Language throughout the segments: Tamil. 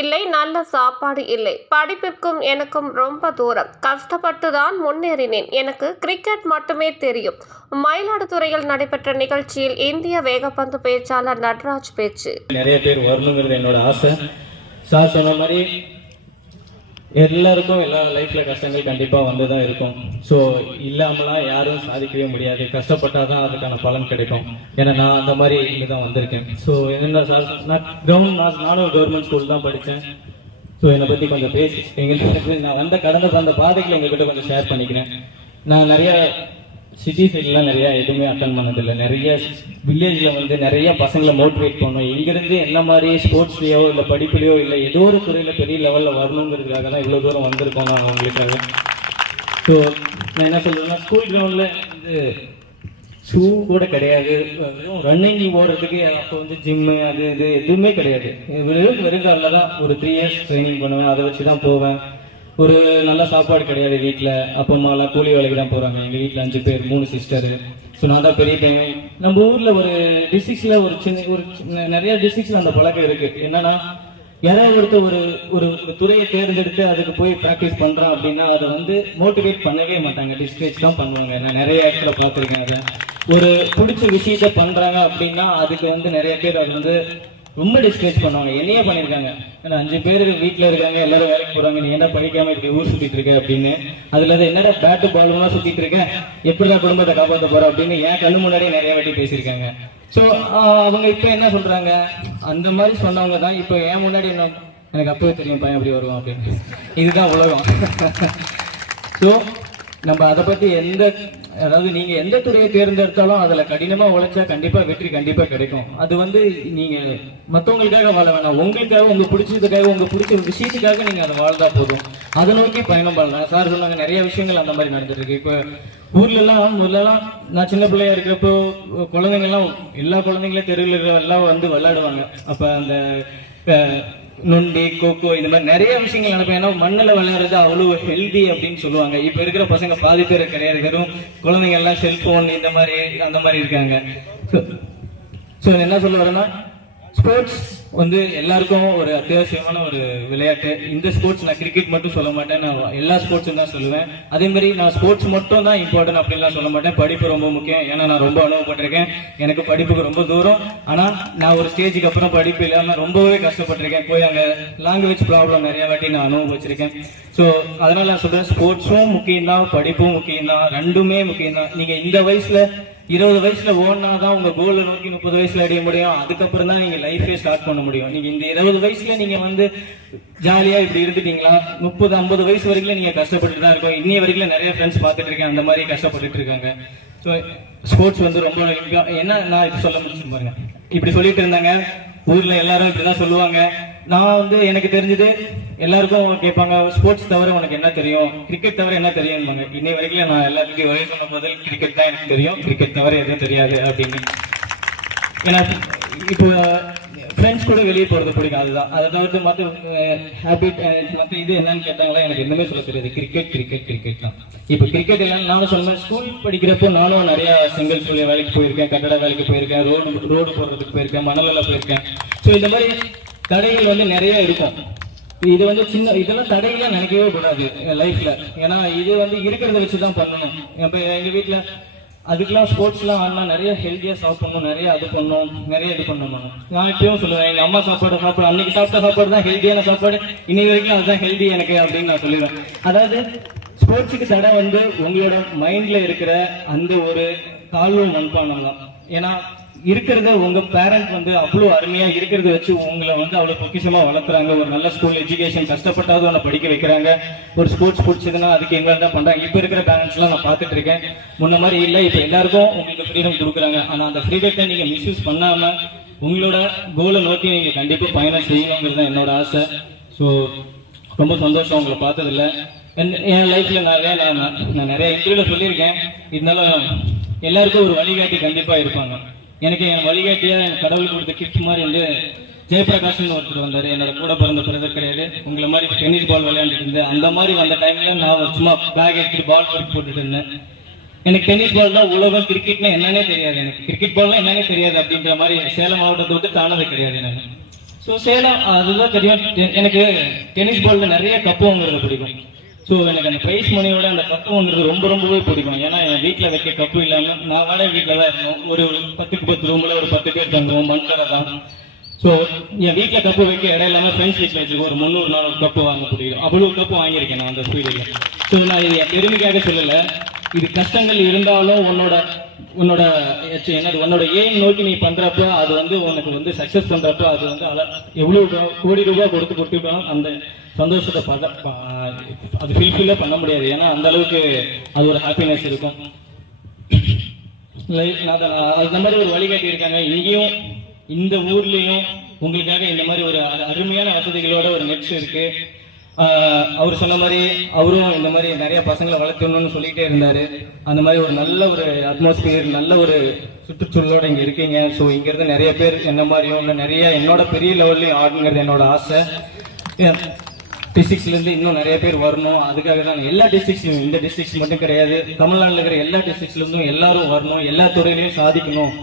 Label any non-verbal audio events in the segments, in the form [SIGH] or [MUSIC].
இல்லை நல்ல சாப்பாடு இல்லை. படிப்பிற்கும் எனக்கும் ரொம்ப தூரம். கஷ்டப்பட்டு தான் முன்னேறினேன். எனக்கு கிரிக்கெட் மட்டுமே தெரியும். மயிலாடுதுறையில் நடைபெற்ற நிகழ்ச்சியில் இந்திய வேகப்பந்து பேச்சாளர் நட்ராஜ் பேச்சு. நிறைய பேர் வரணுங்கிறது என்னோட ஆசை. சார் சொன்ன மாதிரி எல்லாருக்கும் எல்லா லைஃப்ல கஷ்டங்கள் கண்டிப்பா வந்து தான் இருக்கும். ஸோ இல்லாமலாம் யாரும் சாதிக்கவே முடியாது. கஷ்டப்பட்டாதான் அதுக்கான பலன் கிடைக்கும். ஏன்னா நான் அந்த மாதிரி இங்கே தான் வந்திருக்கேன். ஸோ என்னென்ன சார் நான் கிரவுண்ட் நான் நானும் கவர்மெண்ட் ஸ்கூல் தான் படித்தேன் ஸோ என்னை பற்றி கொஞ்சம் பேசி. எங்களுக்கு நான் வந்த கடந்த அந்த பாதைகளை எங்ககிட்ட கொஞ்சம் ஷேர் பண்ணிக்கிறேன். நான் நிறைய சிட்டி சைட்லாம் நிறையா எதுவுமே அட்டன் பண்ணதில்லை. நிறைய வில்லேஜில் வந்து நிறைய பசங்களை மோட்டிவேட் பண்ணணும். இங்கேருந்து என்ன மாதிரி ஸ்போர்ட்ஸ்லேயோ இல்லை படிப்புலையோ இல்லை ஏதோ ஒரு துறையில் பெரிய லெவலில் வரணுங்கிறதுக்காக தான் இவ்வளோ தூரம் வந்திருக்கோம் நாங்கள் உங்களுக்காக. ஸோ நான் என்ன சொல்கிறேன்னா ஸ்கூல் கிரவுண்டில் வந்து ஷூ கூட கிடையாது. வெறும் ரன்னிங் ஓடுறதுக்கு அப்போ வந்து ஜிம்மு அது இது எதுவுமே கிடையாது. வெறும் வெறுங்காலில் தான் ஒரு த்ரீ இயர்ஸ் ட்ரைனிங் பண்ணுவேன். அதை வச்சு தான் போவேன். ஒரு நல்ல சாப்பாடு கிடையாது வீட்டில் அப்பா அம்மாலாம் கூலி வேலைக்கு தான் போகிறாங்க எங்கள் வீட்டில் அஞ்சு பேர் மூணு சிஸ்டரு ஸோ நான் தான் பெரிய பையன். நம்ம ஊரில் ஒரு டிஸ்ட்ரிக்ஸில் ஒரு சின்ன ஒரு சின்ன- நிறைய டிஸ்ட்ரிக்ஸில் அந்த பழக்கம் இருக்குது என்னன்னா யாராவது ஒருத்தர் ஒரு ஒரு ஒரு துறையை தேர்ந்தெடுத்து அதுக்கு போய் ப்ராக்டிஸ் பண்ணுறான் அப்படின்னா அதை வந்து மோட்டிவேட் பண்ணவே மாட்டாங்க. டிஸ்கரேஜ் தான் பண்ணுவாங்க. நான் நிறைய இடத்துல பார்த்துருக்கேன் அதை. ஒரு பிடிச்ச விஷயத்த பண்ணுறாங்க அப்படின்னா அதுக்கு வந்து நிறைய பேர் அது வந்து ரொம்ப டிஸ்கரேஜ் பண்ணுவாங்க. என்னையே பண்ணியிருக்காங்க. ஏன்னா அஞ்சு பேர் வீட்டில் இருக்காங்க எல்லாரும் வேலைக்கு போகிறாங்க நீ என்ன படிக்காம இப்படி ஊர் சுற்றிட்டு இருக்க அப்படின்னு. அதில் என்னடா பேட்டு பாலுமா சுற்றிட்டு இருக்க? எப்படிடா குடும்பத்தை காப்பாற்ற போகிற அப்படின்னு என் கண்ணு முன்னாடி நிறைய வாட்டி பேசியிருக்காங்க. ஸோ அவங்க இப்போ என்ன சொல்கிறாங்க அந்த மாதிரி சொன்னவங்க தான் இப்போ என் முன்னாடி என்ன எனக்கு அப்பவே தெரியும் பையன் அப்படி வருவான் அப்படின்னு. இதுதான் உலகம். [LAUGHS] ஸோ நம்ம அதை பத்தி எந்த அதாவது நீங்க எந்த துறையை தேர்ந்தெடுத்தாலும் அதுல கடினமா உழைச்சா கண்டிப்பா வெற்றி கண்டிப்பா கிடைக்கும். அது வந்து நீங்க மத்தவங்களுக்காக வாழ வேணாம். உங்களுக்காக உங்க பிடிச்சதுக்காக உங்க பிடிச்ச விஷயத்துக்காக நீங்க அதை வாழ்ந்தா போதும். அதை நோக்கி பயணம் பண்ணலாம். சார் சொன்னாங்க நிறைய விஷயங்கள் அந்த மாதிரி நடந்துட்டு இருக்கு இப்ப ஊர்ல எல்லாம் முதல்லலாம் நான் சின்ன பிள்ளையா இருக்கிறப்போ குழந்தைங்க எல்லாம் எல்லா குழந்தைங்களும் தெருவில் இருக்கிற எல்லாம் வந்து விளையாடுவாங்க. அப்ப அந்த நொண்டி கோகோ இந்த மாதிரி நிறைய விஷயங்கள் நடக்கும். ஏன்னா மண்ணில் விளையாடுறது அவ்வளவு ஹெல்தி அப்படின்னு சொல்லுவாங்க. இப்ப இருக்கிற பசங்க பாதி பேர் கிடையாது. வெறும் குழந்தைங்க எல்லாம் செல்போன் இந்த மாதிரி அந்த மாதிரி இருக்காங்க. ஸோ என்ன சொல்ல வரேன்னா ஸ்போர்ட்ஸ் வந்து எல்லாருக்கும் ஒரு அத்தியாவசியமான ஒரு விளையாட்டு. இந்த ஸ்போர்ட்ஸ் நான் கிரிக்கெட் மட்டும் சொல்ல மாட்டேன். நான் எல்லா ஸ்போர்ட்ஸும் தான் சொல்லுவேன். அதே மாதிரி நான் ஸ்போர்ட்ஸ் மட்டும் தான் இம்பார்ட்டன்ட் அப்படின்லாம் சொல்ல மாட்டேன். படிப்பு ரொம்ப முக்கியம். ஏன்னா நான் ரொம்ப அனுபவப்பட்டிருக்கேன். எனக்கு படிப்புக்கு ரொம்ப தூரம். ஆனால் நான் ஒரு ஸ்டேஜுக்கு அப்புறம் படிப்பு இல்லாமல் ரொம்பவே கஷ்டப்பட்டிருக்கேன். போய் அங்கே லாங்குவேஜ் ப்ராப்ளம் நிறைய வாட்டி நான் அனுபவிச்சிருக்கேன். ஸோ அதனால நான் சொல்றேன் ஸ்போர்ட்ஸும் முக்கியம் தான் படிப்பும் முக்கியம் தான் ரெண்டுமே முக்கியம் தான் நீங்கள் இந்த வயசில் இருபது வயசுல ஓடினா தான் உங்க கோலை நோக்கி முப்பது வயசுல அடைய முடியும். அதுக்கப்புறம் தான் நீங்க லைஃபே ஸ்டார்ட் பண்ண முடியும். நீங்க இந்த இருபது வயசுல நீங்க வந்து ஜாலியா இப்படி இருந்துட்டீங்களா? முப்பது ஐம்பது வயசு வரைக்கும் நீங்க கஷ்டப்பட்டுட்டு தான் இருக்கோம். இன்னைய வரைக்கும் நிறைய ஃப்ரெண்ட்ஸ் பார்த்துட்டு இருக்கேன். அந்த மாதிரி கஷ்டப்பட்டுட்டு இருக்காங்க. ஸோ ஸ்போர்ட்ஸ் வந்து ரொம்ப முக்கியம். என்ன நான் இப்போ சொல்ல முடிச்சு பாருங்க இப்படி சொல்லிட்டு இருந்தாங்க. ஊர்ல எல்லாரும் இப்படிதான் சொல்லுவாங்க. நான் வந்து எனக்கு தெரிஞ்சது எல்லாருக்கும் கேட்பாங்க ஸ்போர்ட்ஸ் தவிர உனக்கு என்ன தெரியும்? கிரிக்கெட் தவிர என்ன தெரியும்பாங்க? இன்னை வரைக்கும் நான் எல்லாத்துக்கும் ஒரே சொன்ன பதில் கிரிக்கெட் தான் எனக்கு தெரியும். கிரிக்கெட் தவிர எதுவும் தெரியாது அப்படின்னு. ஏன்னா இப்போ ஃப்ரெண்ட்ஸ் கூட வெளியே போகிறது பிடிக்கும் அதுதான். அதை தவிர்த்து மற்ற ஹேபிட் மற்ற இது என்னன்னு கேட்டாங்களா எனக்கு எதுவுமே சொல்ல தெரியாது. கிரிக்கெட் கிரிக்கெட் கிரிக்கெட் தான். இப்போ கிரிக்கெட் இல்லைன்னு நானும் சொல்லுவேன் ஸ்கூல் படிக்கிறப்போ நானும் நிறையா சிங்கிள் சூழ்நிலை வேலைக்கு போயிருக்கேன் கட்டட வேலைக்கு போயிருக்கேன் ரோடு ரோடு போடுறதுக்கு போயிருக்கேன் மணலில் போயிருக்கேன். ஸோ இந்த மாதிரி தடைகள் வந்து நிறைய இருக்கும். இது வந்து சின்ன இதெல்லாம் தடைகளா நினைக்கவே கூடாது லைஃப்ல ஏன்னா இது வந்து இருக்கிறத வச்சு தான் பண்ணணும். இப்போ எங்க வீட்டில் அதுக்கெல்லாம் ஸ்போர்ட்ஸ்லாம் ஆடினா நிறைய ஹெல்த்தியாக சாப்பிடணும் நிறைய அது பண்ணணும் நிறைய இது பண்ணணும். நான் இப்பயும் சொல்லுவேன் எங்கள் அம்மா சாப்பாடு சாப்பிட அன்னைக்கு சாப்பிட்ட சாப்பாடு தான் ஹெல்த்தியான சாப்பாடு. இன்னைக்கு வரைக்கும் அதுதான் ஹெல்தி எனக்கு அப்படின்னு நான் சொல்லுவேன் அதாவது ஸ்போர்ட்ஸுக்கு தடை வந்து உங்களோட மைண்ட்ல இருக்கிற அந்த ஒரு தாழ்வு மண்பானம் தான் ஏன்னா இருக்கிறத உங்க பேரண்ட் வந்து அவ்வளவு அருமையா இருக்கிறத வச்சு உங்களை வந்து அவ்வளவு பொக்கிஷமா வளர்த்துறாங்க. ஒரு நல்ல ஸ்கூல் எஜுகேஷன் கஷ்டப்பட்டாவது உன்னை படிக்க வைக்கிறாங்க. ஒரு ஸ்போர்ட்ஸ் பிடிச்சதுன்னா அதுக்கு எங்களை தான் பண்றாங்க. இப்ப இருக்கிற பேரண்ட்ஸ் எல்லாம் நான் பார்த்துட்டு இருக்கேன். முன்ன மாதிரி இல்ல இப்ப எல்லாருக்கும் உங்களுக்கு ஃப்ரீடம் கொடுக்குறாங்க. ஆனா அந்த ஃப்ரீடத்தை நீங்க மிஸ்யூஸ் பண்ணாம உங்களோட கோலை நோக்கி நீங்க கண்டிப்பா பயணம் செய்யணுங்கிறது தான் என்னோட ஆசை. ஸோ ரொம்ப சந்தோஷம் உங்களை பார்த்ததில்ல என்- என் லைஃப்ல நிறைய நான் நான் நிறைய இன்டர்வியூல சொல்லியிருக்கேன். இருந்தாலும் எல்லாருக்கும் ஒரு வழிகாட்டி கண்டிப்பா இருப்பாங்க. எனக்கு என் வழிகாட்டியா என் கடவுள் கொடுத்த கிஃப்ட் மாதிரி வந்து ஜெயபிரகாஷ்னு ஒருத்தர் வந்தாரு. என்னோட கூட பிறந்த பிரதர் கிடையாது. உங்களை மாதிரி டென்னிஸ் பால் விளையாண்டுட்டு இருந்தேன். அந்த மாதிரி வந்த டைம்ல நான் சும்மா பேக் எடுத்துட்டு பால் போட்டு போட்டுட்டு இருந்தேன். எனக்கு டென்னிஸ் பால் தான் உலகம் கிரிக்கெட்னா என்னன்னே தெரியாது எனக்கு. கிரிக்கெட் பால்னா என்னன்னே தெரியாது அப்படின்ற மாதிரி சேலம் மாவட்டத்தை விட்டு தானது கிடையாது எனக்கு. ஸோ சேலம் அதுதான் தெரியும். எனக்கு டென்னிஸ் பால்ல நிறைய கப்பு வாங்குறது பிடிக்கும். ஸோ எனக்கு அந்த ப்ரைஸ் மணியோட அந்த கப்பு வாங்குறது ரொம்ப ரொம்பவே பிடிக்கும். ஏன்னா என் வீட்டில் வைக்க கப்பு இல்லாமல் நான் வாடகை வீட்டில் தான் இருந்தோம். ஒரு ஒரு பத்துக்கு பத்து ரூமில் ஒரு பத்து பேர் தங்குவோம் மண்கரை தான். ஸோ என் வீட்டில் கப்பு வைக்க இடம் இல்லாமல் ஃப்ரெண்ட்ஸ் வீட்டில் வச்சுக்கோ ஒரு முந்நூறு நானூறு கப்பு வாங்க முடியும். அவ்வளோ கப்பு வாங்கியிருக்கேன் நான் அந்த ஸ்பீடில். ஸோ நான் இது என் பெருமைக்காக சொல்லலை. இது கஷ்டங்கள் இருந்தாலும் உன்னோட உன்னோட என்னது உன்னோட ஏம் நோக்கி நீ பண்றப்ப அது வந்து உனக்கு வந்து சக்சஸ் பண்றப்ப அது வந்து எவ்வளவு கோடி ரூபாய் கொடுத்து கொடுத்துட்டாலும் அந்த சந்தோஷத்தை பத அது ஃபுல்ஃபில்லே பண்ண முடியாது. ஏன்னா அந்த அளவுக்கு அது ஒரு ஹாப்பினஸ் இருக்கும். நான் அந்த மாதிரி ஒரு வழிகாட்டி இருக்காங்க இங்கேயும் இந்த ஊர்லயும் உங்களுக்காக இந்த மாதிரி ஒரு அருமையான வசதிகளோட ஒரு நெட்ஸ் இருக்கு. அவர் சொன்ன மாதிரி அவரும் இந்த மாதிரி நிறைய பசங்களை வளர்த்தணும்னு சொல்லிட்டே இருந்தாரு. அந்த மாதிரி ஒரு நல்ல ஒரு அட்மாஸ்பியர் நல்ல ஒரு சுற்றுச்சூழலோட இங்க இருக்கீங்க. ஸோ இங்க இருந்து நிறைய பேர் என்ன மாதிரியும் இல்லை நிறைய என்னோட பெரிய லெவல்லையும் ஆடுங்கிறது என்னோட ஆசை. டிஸ்ட்ரிக்ஸ்ல இருந்து இன்னும் நிறைய பேர் வரணும். அதுக்காக தான் எல்லா டிஸ்ட்ரிக்ஸ்லயும் இந்த டிஸ்ட்ரிக்ஸ் மட்டும் கிடையாது. தமிழ்நாட்டில் இருக்கிற எல்லா டிஸ்ட்ரிக்ஸ்ல இருந்தும் எல்லாரும் வரணும். எல்லா துறையிலையும் சாதிக்கணும்.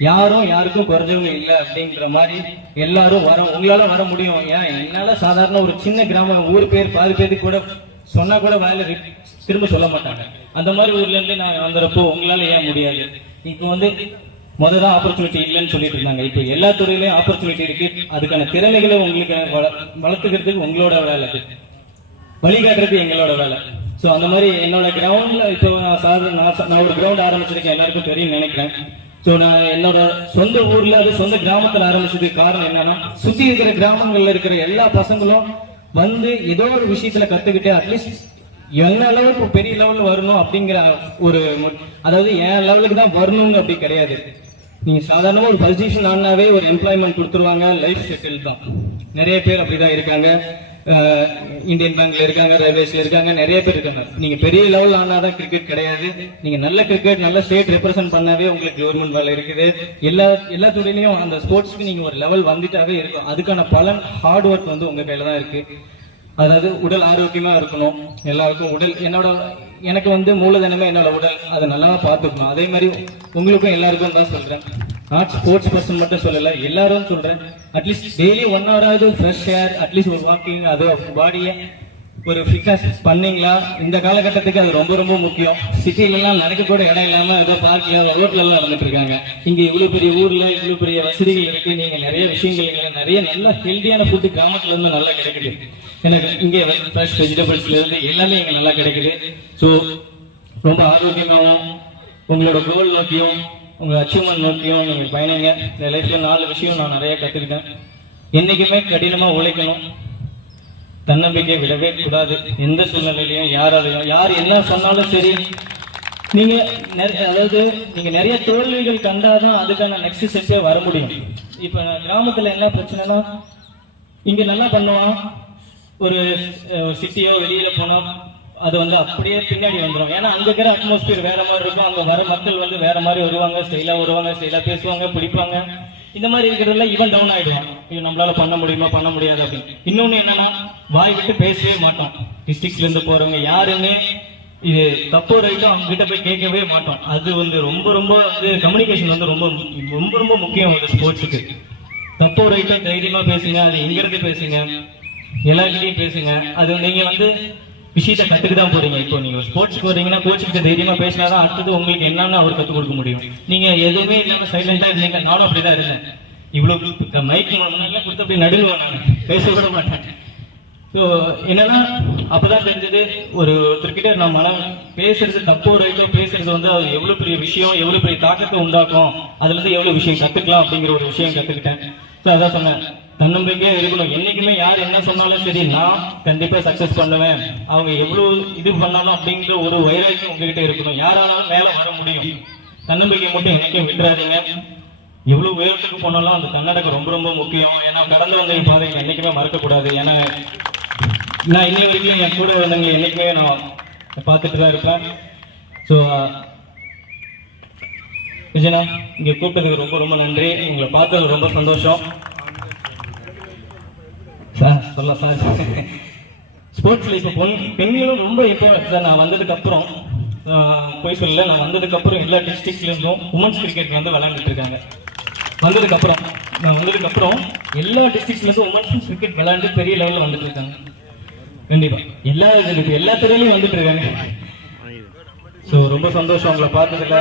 யாரும் யாருக்கும் குறைஞ்சவங்க இல்லை அப்படின்ற மாதிரி எல்லாரும் வர உங்களால வர முடியும். ஏன்? என்னால சாதாரண ஒரு சின்ன கிராமம் ஊர் பேர் பாதி பேருக்கு கூட சொன்னா கூட வேலை திரும்ப சொல்ல மாட்டாங்க. அந்த மாதிரி ஊர்ல இருந்து நான் வந்துறப்போ உங்களால ஏன் முடியாது? இப்போ வந்து முதல்ல ஆப்பர்ச்சுனிட்டி இல்லைன்னு சொல்லிட்டு இருந்தாங்க. இப்போ எல்லா துறையிலயும் ஆப்பர்ச்சுனிட்டி இருக்கு. அதுக்கான திறமைகளை உங்களுக்கு வள- வளர்த்துக்கிறதுக்கு உங்களோட வேலை வழிகாட்டுறது எங்களோட வேலை. ஸோ அந்த மாதிரி என்னோட கிரவுண்ட்ல இப்போ நான் சாதாரண நான் நான் ஒரு கிரவுண்ட் ஆரம்பிச்சிருக்கேன். எல்லாருக்கும் தெரியும் நினைக்கிறேன். ஸோ நான் என்னோட சொந்த ஊர்ல அது சொந்த கிராமத்துல ஆரம்பிச்சதுக்கு காரணம் என்னன்னா சுத்தி இருக்கிற கிராமங்கள்ல இருக்கிற எல்லா பசங்களும் வந்து ஏதோ ஒரு விஷயத்துல கத்துக்கிட்டு அட்லீஸ்ட் என்ன அளவுக்கு பெரிய லெவல்ல வரணும் அப்படிங்கிற ஒரு அதாவது என் லெவலுக்கு தான் வரணும்னு அப்படி கிடையாது. நீங்க சாதாரணமா ஒரு பொசிஷன் ஆனாவே ஒரு எம்ப்ளாய்மெண்ட் கொடுத்துருவாங்க லைஃப் செட்டில் தான். நிறைய பேர் அப்படிதான் இருக்காங்க. இந்தியன் பேங்க்ல இருக்காங்க ரயில்வேஸ்ல இருக்காங்க நிறைய பேர் இருக்காங்க. நீங்க பெரிய லெவல் ஆனாதான் கிரிக்கெட் கிடையாது. நீங்க நல்ல கிரிக்கெட் நல்ல ஸ்டேட் ரெப்ரசென்ட் பண்ணாவே உங்களுக்கு கவர்மெண்ட் வேலை இருக்குது. எல்லா எல்லா துறையிலையும் அந்த ஸ்போர்ட்ஸ்க்கு நீங்க ஒரு லெவல் வந்துட்டாவே இருக்கும். அதுக்கான பலன் ஹார்ட் ஒர்க் வந்து உங்க கையில தான் இருக்கு. அதாவது உடல் ஆரோக்கியமா இருக்கணும். எல்லாருக்கும் உடல் என்னோட எனக்கு வந்து மூலதனமே என்னோட உடல். அதை நல்லா பார்த்துக்கணும். அதே மாதிரி உங்களுக்கும் எல்லாருக்கும் தான் சொல்றேன். நாட் ஸ்போர்ட்ஸ் பர்சன் மட்டும் சொல்லலை எல்லாரும் சொல்கிறேன் அட்லீஸ்ட் டெய்லி ஒன் ஹவராவது ஃப்ரெஷ் ஏர் அட்லீஸ்ட் ஒரு வாக்கிங் அது பாடியை ஒரு ஃபிட்னஸ் பண்ணீங்களா? இந்த காலகட்டத்துக்கு அது ரொம்ப ரொம்ப முக்கியம். சிட்டிலலாம் நடக்கக்கூட நடக்க கூட இடம் இல்லாமல் ஏதோ பார்க்கில் ரோட்லலாம் எல்லாம் நடந்துட்டு இருக்காங்க. இங்கே இவ்வளோ பெரிய ஊரில் இவ்வளோ பெரிய வசதிகள் இருக்குது நீங்கள் நிறைய விஷயங்கள் இங்க நிறைய நல்ல ஹெல்தியான ஃபுட்டு கிராமத்துலேருந்து நல்லா கிடைக்குது. எனக்கு இங்கே ஃப்ரெஷ் வெஜிடபிள்ஸ்லேருந்து எல்லாமே எங்களுக்கு நல்லா கிடைக்குது. ஸோ ரொம்ப ஆரோக்கியமாகவும் உங்களோட கோல் நோக்கியும் உங்கள் அச்சீவ்மெண்ட் நோக்கியும் நீங்கள் பயணிங்க இந்த லைஃப்பில் நாலு விஷயம் நான் நிறைய கற்றுருக்கேன் என்றைக்குமே கடினமாக உழைக்கணும். தன்னம்பிக்கை விடவே கூடாது. எந்த சூழ்நிலையிலையும் யாராலையும் யார் என்ன சொன்னாலும் சரி நீங்கள் நிறைய- அதாவது நீங்கள் நிறைய தோல்விகள் கண்டாதான் அதுக்கான நெக்ஸ்ட் ஸ்டெப்பே வர முடியும். இப்போ கிராமத்தில் என்ன பிரச்சனைனா இங்கே நல்லா பண்ணுவான். ஒரு சிட்டியோ வெளியில் போனால் அது வந்து அப்படியே பின்னாடி வந்துடும் ஏன்னா அங்கே இருக்கிற அட்மாஸ்பியர் வேற மாதிரி இருக்கும். அங்கே வர மக்கள் வந்து வேற மாதிரி வருவாங்க. ஸ்டைலாக வருவாங்க ஸ்டைலாக பேசுவாங்க பிடிப்பாங்க. இந்த மாதிரி இருக்கிறதுல இவன் டவுன் ஆயிடுவான். இது நம்மளால பண்ண முடியுமா பண்ண முடியாது அப்படின்னு. இன்னொன்று என்னன்னா வாய் விட்டு பேசவே மாட்டோம் டிஸ்ட்ரிக்ட்ல இருந்து போறவங்க யாருமே இது தப்பு ரைட்டும் அவங்க கிட்ட போய் கேட்கவே மாட்டோம் அது வந்து ரொம்ப ரொம்ப வந்து கம்யூனிகேஷன் வந்து ரொம்ப ரொம்ப ரொம்ப முக்கியம் வந்து ஸ்போர்ட்ஸுக்கு தப்போ ரைட்டோ தைரியமா பேசுங்க அது எங்கிறது பேசுங்க எல்லாருக்கிட்டையும் பேசுங்க. அது நீங்க வந்து விஷயத்தை கத்துக்கு தான் போறீங்க. இப்போ நீங்க ஸ்போர்ட்ஸ் போறீங்கன்னா கோச்சுக்கு கிட்ட தைரியமா பேசினாதான் அடுத்தது உங்களுக்கு என்னன்னு அவர் கத்துக் கொடுக்க முடியும். நீங்க எதுவுமே இல்லாம சைலண்டா இருந்தீங்க. நானும் அப்படிதான் இருந்தேன். இவ்வளவு மைக் முன்னாடி கொடுத்து அப்படி நடுவேன் நான். பேச கூட மாட்டேன். ஸோ என்னன்னா அப்பதான் தெரிஞ்சது ஒரு ஒருத்தர்கிட்ட நம்ம மனம் பேசுறது தப்போ ரைட்டோ பேசுறது வந்து அது எவ்வளவு பெரிய விஷயம் எவ்வளவு பெரிய தாக்கத்தை உண்டாக்கும் அதுல இருந்து எவ்வளவு விஷயம் கத்துக்கலாம் அப்படிங்கிற ஒரு விஷயம் கத்துக்கிட்டேன். ஸோ அதான் சொன்னேன். தன்னம்பிக்கையா இருக்கணும். என்னைக்குமே யார் என்ன சொன்னாலும் சரி நான் கண்டிப்பா சக்சஸ் பண்ணுவேன். அவங்க எவ்வளவு இது பண்ணாலும் அப்படிங்கிற ஒரு வைராக்கியம் உங்ககிட்ட இருக்கணும். யாராலும் மேல வர முடியும். தன்னம்பிக்கை மட்டும் என்னைக்கும் விட்டுறாதீங்க. எவ்வளவு உயரத்துக்கு போனாலும் அந்த தன்னடக்கு ரொம்ப ரொம்ப முக்கியம். ஏன்னா கடந்து வந்த பாதை என்னைக்குமே மறக்கக்கூடாது. ஏன்னா நான் இன்னை வரைக்கும் என் கூட வந்தவங்களை என்னைக்குமே நான் பார்த்துட்டு தான் இருப்பேன். ஸோ uh, விஜயனா இங்கே கூப்பிட்டதுக்கு ரொம்ப ரொம்ப நன்றி. உங்களை பார்த்தது ரொம்ப சந்தோஷம். சொல்ல சார் ஸ்போர்ட்ஸ்ல இப்போ பொன் பெண்களும் ரொம்ப இம்பார்ட்டன்ட் சார் நான் வந்ததுக்கு அப்புறம் ஆஹ், போய் சொல்லல. நான் வந்ததுக்கு அப்புறம் எல்லா டிஸ்ட்ரிக்ட்ல இருந்தும் உமன்ஸ் கிரிக்கெட் வந்து விளையாண்டுட்டு இருக்காங்க. வந்ததுக்கு அப்புறம் நான் வந்ததுக்கு அப்புறம் எல்லா டிஸ்ட்ரிக்ட்லேருந்து உமன்ஸ் கிரிக்கெட் விளையாண்டு பெரிய லெவலில் வந்துட்டு இருக்காங்க. கண்டிப்பா. எல்லா எல்லா துறையிலையும் வந்துட்டு இருக்காங்க. ஸோ ரொம்ப சந்தோஷம் உங்களை பார்த்ததுல.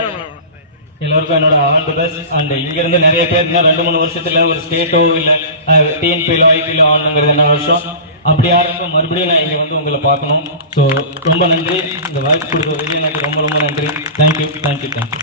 எல்லோருக்கும் என்னோட ஆல் தி பெஸ்ட். அண்ட் இங்கிருந்து நிறைய பேர் இன்னும் ரெண்டு மூணு வருஷத்துல ஒரு ஸ்டேட்டோ இல்ல டிஎன்பியிலோ ஐபியிலோ ஆகணுங்கிறது என்ன வருஷம்? அப்படி யாருக்கும் மறுபடியும் நான் இங்க வந்து உங்களை பார்க்கணும். ஸோ ரொம்ப நன்றி. இந்த வாய்ப்பு கொடுத்ததுக்கு எனக்கு ரொம்ப ரொம்ப நன்றி. Thank you thank you thank you